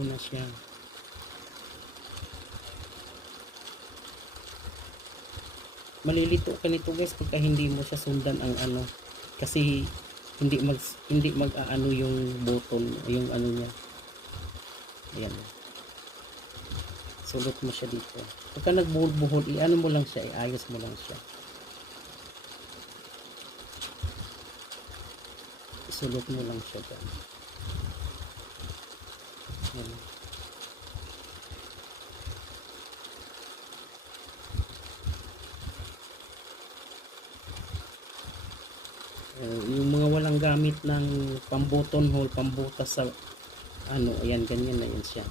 Ito na siya. Malilito ka nito guys pagka hindi mo siya sundan ang ano, kasi hindi mag-aano yung button, yung ano niya. Ayan. Sulot mo siya dito. Pagka nagbuhol-buhol, i-ano mo lang siya, iayos mo lang siya. Isulot mo lang siya dyan. Ayan. Yung mga walang gamit ng pang-button hole, pambutas sa ano, ayan, ganyan na yan siya.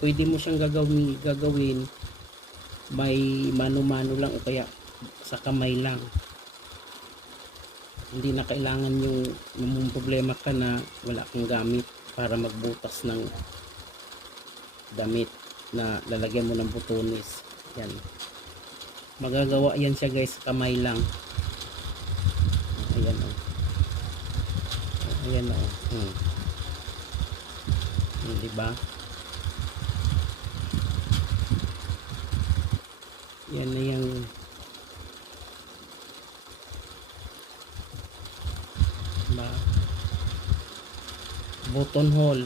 Pwede mo siyang gagawin may mano-mano lang o kaya sa kamay lang. Hindi na kailangan yung problema ka na wala kang gamit para magbutas ng damit na lalagyan mo ng butones. Yan. Magagawa yan siya guys, kamay lang. Ayan o. Ayan o. Diba? Yan na yung button hole.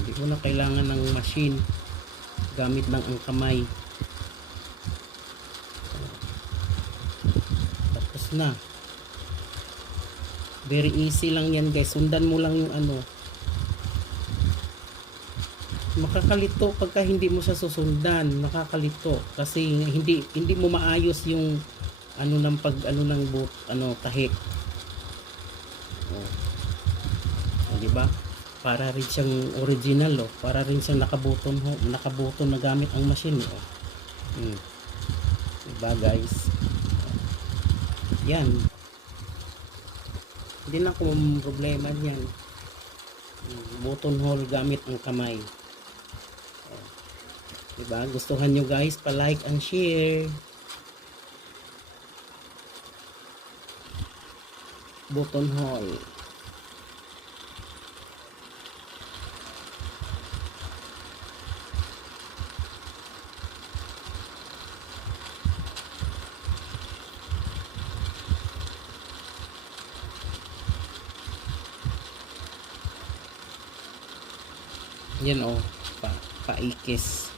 Hindi ko na kailangan ng machine. Gamit lang ang kamay. Tapos na. Very easy lang yan guys. Sundan mo lang yung ano. Makakalito pagka hindi mo siya susundan. Makakalito kasi hindi mo maayos yung ano ng tahi. Di ba? Para rin siyang original para rin siyang nakabuton na gamit ang machine diba guys? Yan. Hindi na ko problema niyan. Button hole gamit ang kamay. Diba? Gustuhan nyo guys, pa-like and share. Button hole. Yan paikis.